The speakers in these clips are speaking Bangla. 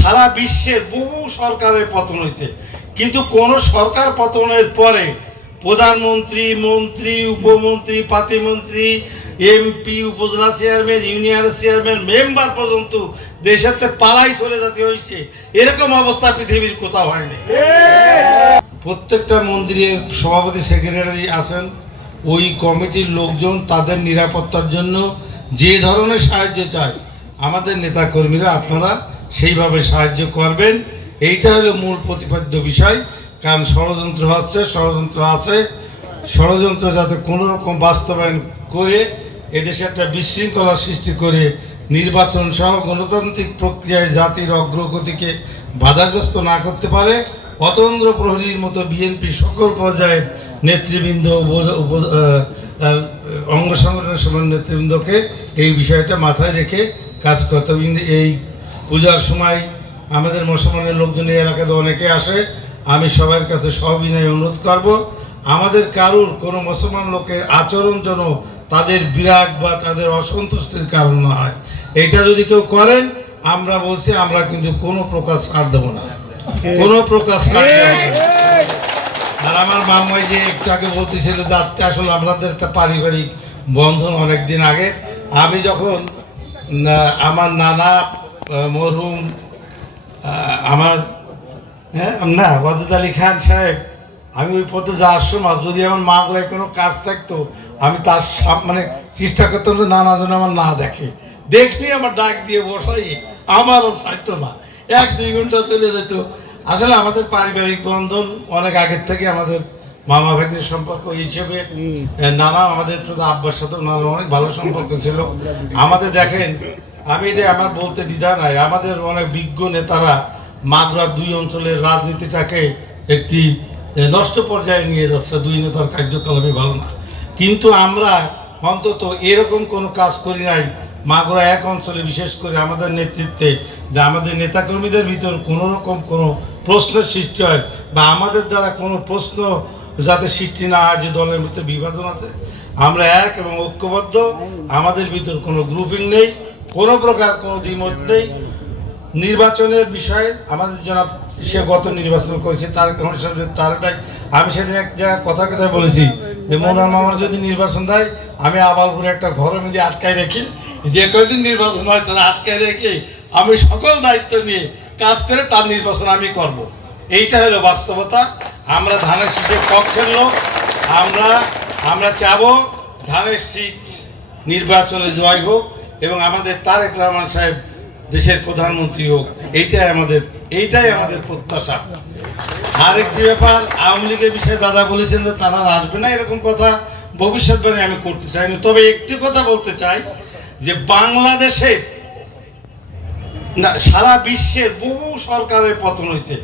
সারা বিশ্বের বহু সরকারের পতন হয়েছে। কিন্তু কোন সরকার পতনের পরে প্রধানমন্ত্রী, মন্ত্রী, উপমন্ত্রী, পাতিমন্ত্রী, এমপি, উপজেলা চেয়ারম্যান, ইউনিয়ন চেয়ারম্যান, মেম্বার পর্যন্ত দেশের পালাই চলে যেতে হয়েছে। এরকম অবস্থা পৃথিবীর কোথাও হয়নি। প্রত্যেকটা মন্দিরের সভাপতি সেক্রেটারি আছেন। ওই কমিটির লোকজন তাদের নিরাপত্তার জন্য যে ধরনের সাহায্য চায়। আমাদের নেতাকর্মীরা, আপনারা সেইভাবে সাহায্য করবেন। এইটা হলো মূল প্রতিপাদ্য বিষয়। কারণ ষড়যন্ত্র হচ্ছে, ষড়যন্ত্র আছে। ষড়যন্ত্র যাতে কোনো রকম বাস্তবায়ন করে এদেশে একটা বিশৃঙ্খলা সৃষ্টি করে নির্বাচন সহ গণতান্ত্রিক প্রক্রিয়ায় জাতির অগ্রগতিকে বাধাগ্রস্ত না করতে পারে, অতন্দ্র প্রহরীর মতো বিএনপি সকল পর্যায়ের নেতৃবৃন্দ অঙ্গ সংগঠনের সমান নেতৃবৃন্দকে এই বিষয়টা মাথায় রেখে কাজ করতে এই পূজার সময় আমাদের মুসলমানের লোকজন এই এলাকাতে অনেকে আসে। আমি সবার কাছে সবিনয় অনুরোধ করব, আমাদের কারুর কোনো মুসলমান লোকের আচরণ যেন তাদের বিরাগ বা তাদের অসন্তুষ্টির কারণ না হয়। এটা যদি কেউ করেন, আমরা বলছি আমরা কিন্তু কোনো প্রকার ছাড় দেবো না। কোনো প্রকার ছাড় আর আমার মামাই যে একটু আগে বলতেছিল যে আসলে আমাদের একটা পারিবারিক বন্ধন অনেক দিন আগে। আমি যখন আমার নানা মরহুম আমার হ্যাঁ না ওয়াদুদ আলী খান সাহেব আমি ওই পথে যাওয়ার সময় যদি আমার মা গুলায় কোনো কাজ থাকতো আমি তার মানে চেষ্টা করতাম যে নানা যেন আমার না দেখে। দেখলি আমার ডাক দিয়ে বসাই আমারও ছাড়তো না। এক দুই ঘণ্টা চলে যেত। আসলে আমাদের পারিবারিক বন্ধন অনেক আগের থেকে আমাদের মামা ভাগ্নের সম্পর্ক হিসেবে নানা আমাদের শুধু আব্বার সাথে নানা অনেক ভালো সম্পর্ক ছিল। আমাদের দেখেন আমি এটা আমার বলতে দ্বিধা নাই। আমাদের অনেক বিজ্ঞ নেতারা মাগুরা দুই অঞ্চলের রাজনীতিটাকে একটি নষ্ট পর্যায়ে নিয়ে যাচ্ছে, দুই নেতার কার্যকলাপই ভালো না। কিন্তু আমরা অন্তত এরকম কোনো কাজ করি নাই, মাগুরা এক অঞ্চলে বিশেষ করে আমাদের নেতৃত্বে, যে আমাদের নেতাকর্মীদের ভিতর কোনো রকম কোনো প্রশ্নের সৃষ্টি হয় বা আমাদের দ্বারা কোনো প্রশ্ন যাতে সৃষ্টি না হয় যে দলের ভিতরে বিভাজন আছে। আমরা এক এবং ঐক্যবদ্ধ, আমাদের ভিতর কোনো গ্রুপিং নেই। কোনো প্রকার কোনো নেই। নির্বাচনের বিষয়ে আমাদের জনাব সে গত নির্বাচন করেছে, তার তার আমি সেদিন এক জায়গায় কথা কথা বলেছি যে মোনার মামার যদি নির্বাচন দেয়, আমি আবার আবালপুরে একটা ঘরের মধ্যে আটকায় রেখি, যে কয়দিন নির্বাচন হয় তারা আটকায় রেখে আমি সকল দায়িত্ব নিয়ে কাজ করে তার নির্বাচন আমি করব। এইটা হলো বাস্তবতা। আমরা ধানের শীষের পক্ষের লোক, আমরা আমরা চাবো ধানের শীষ নির্বাচনে জয় হোক। এবং আমাদের তারেক রহমান সাহেব দেশের প্রধানমন্ত্রী হোক, এইটাই আমাদের এইটাই আমাদের প্রত্যাশা। আরেকটি ব্যাপার, আওয়ামী লীগের বিষয়ে দাদা বলেছেন যে তারা আর আসবে না এরকম কথা ভবিষ্যৎবাণী আমি করতে চাই না তবে একটি কথা বলতে চাই যে বাংলাদেশে না, সারা বিশ্বের বহু সরকারের পতন হয়েছে।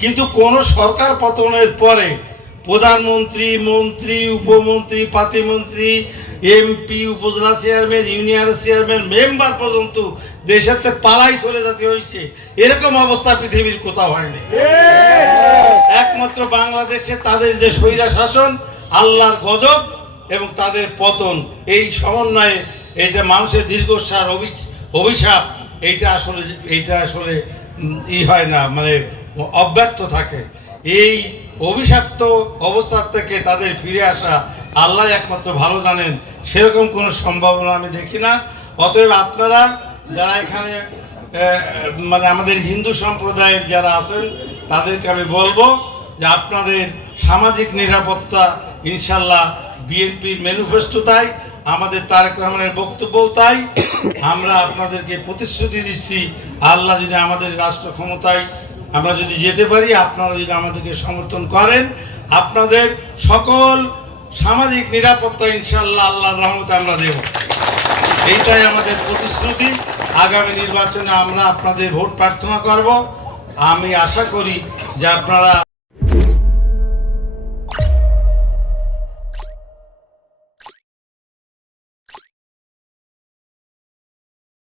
কিন্তু কোন সরকার পতনের পরে প্রধানমন্ত্রী, মন্ত্রী, উপমন্ত্রী, পাতিমন্ত্রী, এমপি, উপজেলা চেয়ারম্যান, ইউনিয়ন চেয়ারম্যান, মেম্বার পর্যন্ত দেশের থেকে পালাই চলে যেতে হয়েছে। এরকম অবস্থা পৃথিবীর কোথাও হয়নি। একমাত্র বাংলাদেশে তাদের যে স্বৈরা শাসন, আল্লাহর গজব এবং তাদের পতন, এই সমন্বয়ে এইটা মানুষের দীর্ঘশ্বাস অভিশ- অভিশাপ, এইটা আসলে এইটা আসলে ই হয় না মানে অব্যর্থ থাকে। এই অভিশাপ্ত অবস্থার থেকে তাদের ফিরে আসা আল্লাহ একমাত্র ভালো জানেন, সেরকম কোনো সম্ভাবনা আমি দেখি না। অতএব আপনারা যারা এখানে মানে আমাদের হিন্দু সম্প্রদায়ের যারা আছেন, তাদেরকে আমি বলব যে আপনাদের সামাজিক নিরাপত্তা ইনশাল্লাহ বিএনপির ম্যানিফেস্টো তাই, আমাদের তারেক রহমানের বক্তব্যও তাই। আমরা আপনাদেরকে প্রতিশ্রুতি দিচ্ছি, আল্লাহ যদি আমাদের রাষ্ট্র ক্ষমতায় আমরা যদি যেতে পারি, আপনারা যদি আমাদেরকে সমর্থন করেন, আপনাদের সকল সামাজিক নিরাপত্তা ইনশাল্লাহ আল্লাহর রহমতে আমরা দেব। এইটাই আমাদের প্রতিশ্রুতি। আগামী নির্বাচনে আমরা আপনাদের ভোট প্রার্থনা করব। আমি আশা করি যে আপনারা